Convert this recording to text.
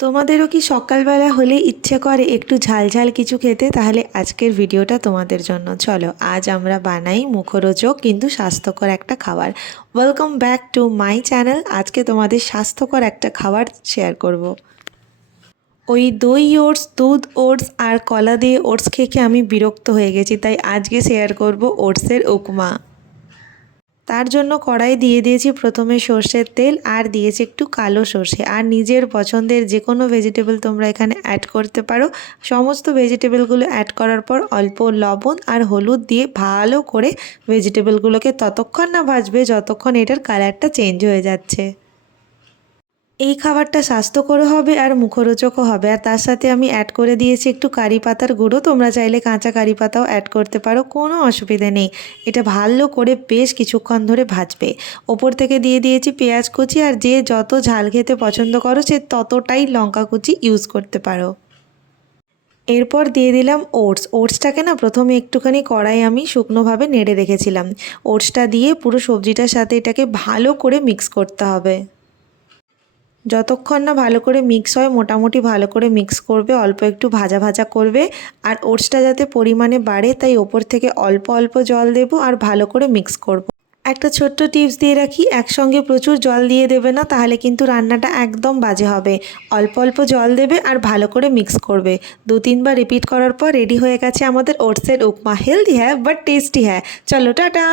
তোমাদেরও কি সকালবেলা হলে ইচ্ছে করে একটু ঝালঝাল কিছু খেতে? তাহলে আজকের ভিডিওটা তোমাদের জন্য। চলো আজ আমরা বানাই মুখরোচক কিন্তু স্বাস্থ্যকর একটা খাবার। Welcome back to my channel. আজকে তোমাদের স্বাস্থ্যকর একটা খাবার শেয়ার করব। ওই দই ওটস, দুধ ওটস আর কলা দিয়ে ওটস খেয়ে খেয়ে আমি বিরক্ত হয়ে গেছি, তাই আজকে শেয়ার করব ওটসের উপমা। তার জন্য কড়াই দিয়ে দিয়েছি প্রথমে সর্ষের তেল, আর দিয়েছি একটু কালো সর্ষে, আর নিজের পছন্দের যে কোনো ভেজিটেবল তোমরা এখানে অ্যাড করতে পারো। সমস্ত ভেজিটেবলগুলো অ্যাড করার পর অল্প লবণ আর হলুদ দিয়ে ভালো করে ভেজিটেবলগুলোকে ততক্ষণ না ভাজবে যতক্ষণ এটার কালারটা চেঞ্জ হয়ে যাচ্ছে। এই খাবারটা স্বাস্থ্যকর হবে আর মুখরোচকও হবে। আর তার সাথে আমি অ্যাড করে দিয়েছি একটু কারি পাতার গুঁড়ো। তোমরা চাইলে কাঁচা কারি পাতাও অ্যাড করতে পারো, কোনো অসুবিধে নেই। এটা ভালো করে বেশ কিছুক্ষণ ধরে ভাজবে। ওপর থেকে দিয়ে দিয়েছি পেঁয়াজ কুচি, আর যে যত ঝাল খেতে পছন্দ করো সে ততটাই লঙ্কা কুচি ইউজ করতে পারো। এরপর দিয়ে দিলাম ওটসটাকে না প্রথমে একটুখানি কড়াই আমি শুকনোভাবে নেড়ে রেখেছিলাম। ওটসটা দিয়ে পুরো সবজিটার সাথে এটাকে ভালো করে মিক্স করতে হবে। যতক্ষণ না ভালো করে মিক্স হয়, মোটামুটি ভালো করে মিক্স করবে, অল্প একটু ভাজা ভাজা করবে। আর ওটসটা যাতে পরিমাণে বাড়ে তাই ওপর থেকে অল্প অল্প জল দেব আর ভালো করে মিক্স করব। একটা ছোট্ট টিপস দিয়ে রাখি, একসঙ্গে প্রচুর জল দিয়ে দেবে না, তাহলে কিন্তু রান্নাটা একদম বাজে হবে। অল্প অল্প জল দেবে আর ভালো করে মিক্স করবে। 2-3 বার রিপিট করার পর রেডি হয়ে গেছে আমাদের ওটসের উপমা। হেলদি হ্যাঁ বাট টেস্টি হ্যাঁ। চলো টাটা।